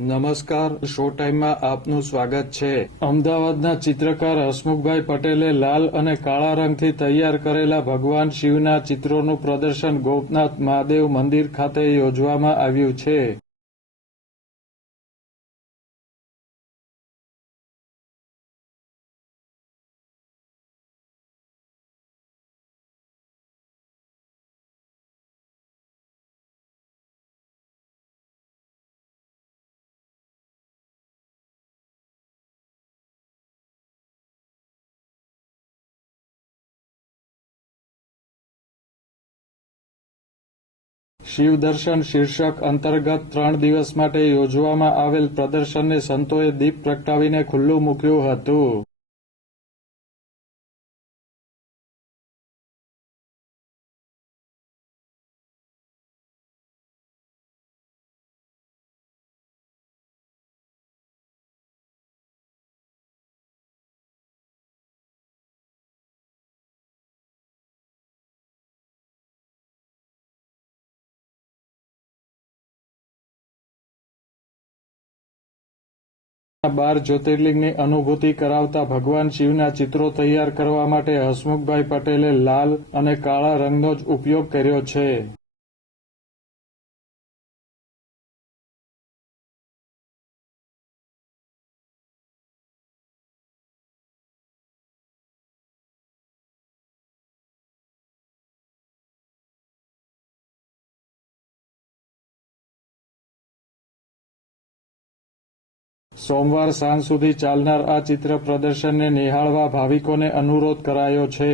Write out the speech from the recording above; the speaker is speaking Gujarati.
નમસ્કાર, શો ટાઈમમાં આપનું સ્વાગત છે. અમદાવાદના ચિત્રકાર હસમુખભાઈ પટેલે લાલ અને કાળા રંગથી તૈયાર કરેલા ભગવાન શિવના ચિત્રોનું પ્રદર્શન ગોપનાથ મહાદેવ મંદિર ખાતે યોજવામાં આવ્યું છે. શિવદર્શન શીર્ષક અંતર્ગત 3 દિવસ માટે યોજવામાં આવેલ પ્રદર્શનને સંતોએ દીપ પ્રગટાવીને ખુલ્લું મૂક્યું હતું. ના 12 જ્યોતિર્લિંગની અનુભૂતિ કરાવતા ભગવાન શિવના ચિત્રો તૈયાર કરવા માટે હસમુખભાઈ પટેલે લાલ અને કાળા રંગનો જ ઉપયોગ કર્યો છે. સોમવાર સાંજ સુધી ચાલનાર આ ચિત્ર પ્રદર્શનને નિહાળવા ભાવિકોને અનુરોધ કરાયો છે.